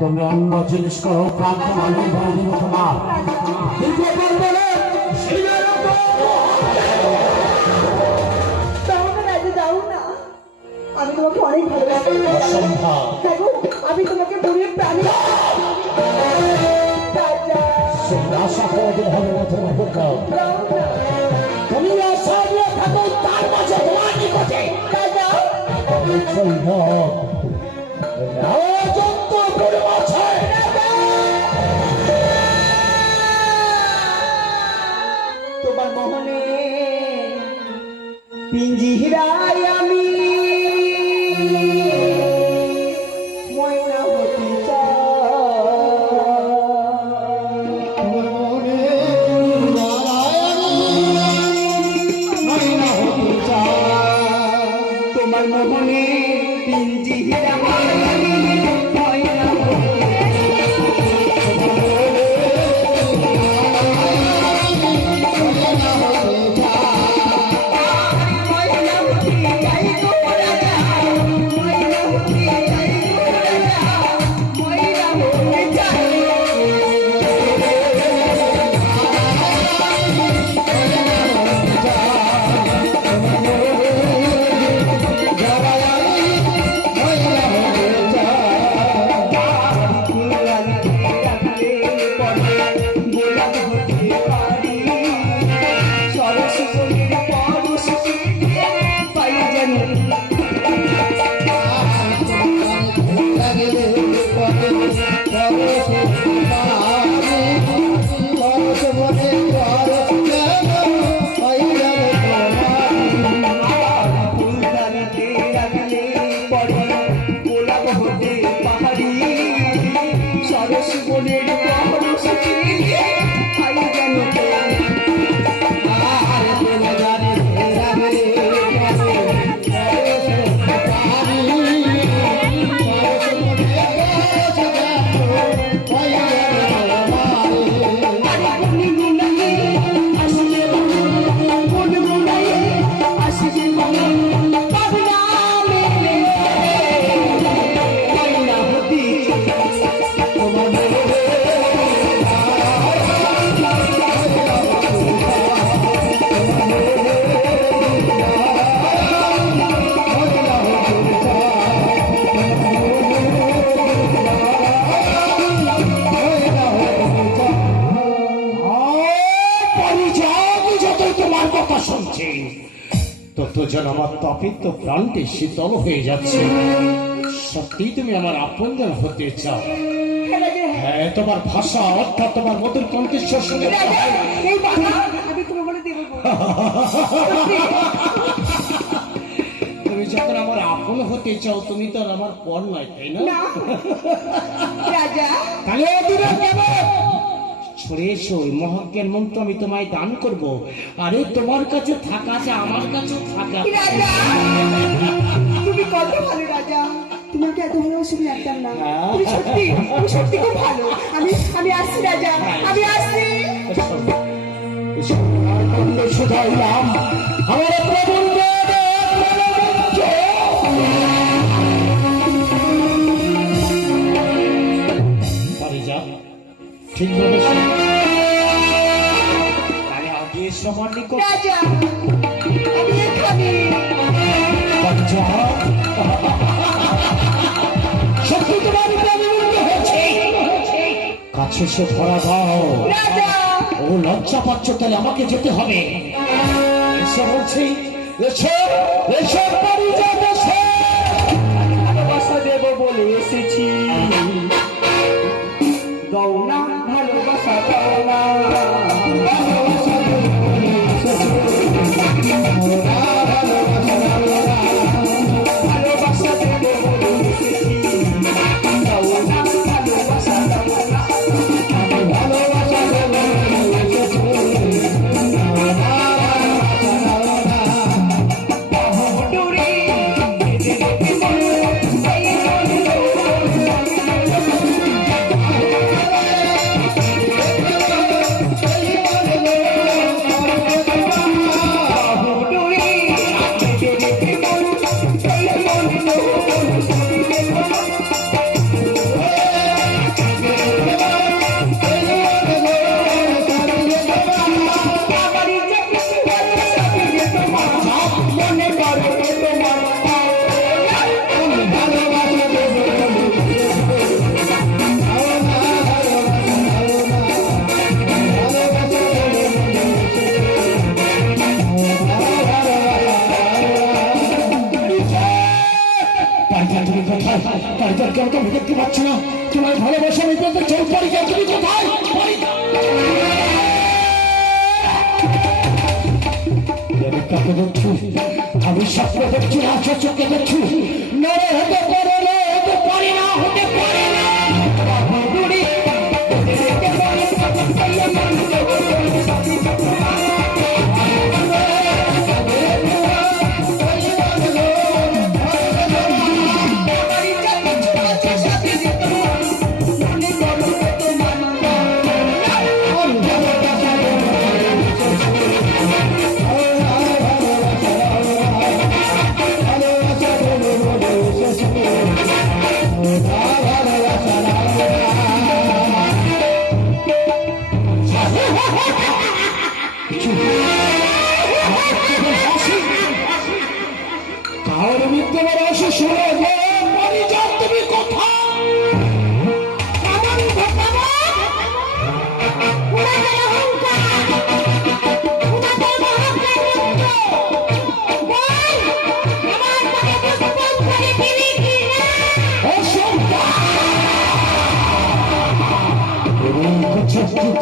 তুমি অন্য জিনিস করো, প্রান্ত মানুষ বলে দিব তোমার। আমি তোমাকে অনেক ভালোবাসি। দেখো আমি তোমাকে মনে প্রাণী আশা করে হবে না তোমার দাও। তুমি আশা দিয়ে থাকো তার মাঝে তোমার নিকটে তোমার মোহনে পিঞ্জিরায় আমি ময়না হতে তোমার মোহনে পিঞ্জিরা তত যেন আমার তপিত প্রাণটি শীতল হয়ে যাচ্ছে। সত্যি তুমি আমার আপনজন হতে চাও? হ্যাঁ, তোমার ভাষা অর্থাৎ তোমার মধুর কণ্ঠস্বর শুনে তুমি যখন আমার আপন হতে চাও, তুমি তো আমার পর নয়, তাই না? ছড়ে এসো, মহাজ্ঞান মন্ত্র আমি তোমায় দান করব। আরে তোমার কাছে থাকা যা আমার কাছে থাকা। তুমি কত ভালো রাজা, তোমাকে এত ভালোবাসি আমি জানতাম না। তুমি সত্যি, তুমি সত্যি খুব ভালো। আমি আসছি রাজা, আমি আসছি। শুধাইলাম আমার পারি যা ঠিক বলেছি। সমান রাজা আমি এখানে সত্যি তোমার হয়েছে কাছে সে ধরা দাও। ও লজ্জা পাচ্ছ, তাহলে আমাকে যেতে হবে। এসে বলছি, এসো এসো ভালোবাসা দেব বলে এসেছি, দাও না ভালোবাসা, দাও না ভালোবাসা তার জন্য কেন তো দেখতে পাচ্ছি না তোমার ভালোবাসা আমি পেতে চল পরিচয় তুমি কোথায় আমি কাকে দেখছি আমি স্বপ্ন দেখছি না চোখে দেখছি নরে হতে পারে না হতে পারি না হতে পারে না তাহলে মিথ্যে বড় অসু শুনে পরিচয় তুমি কোথায় ছোট্ট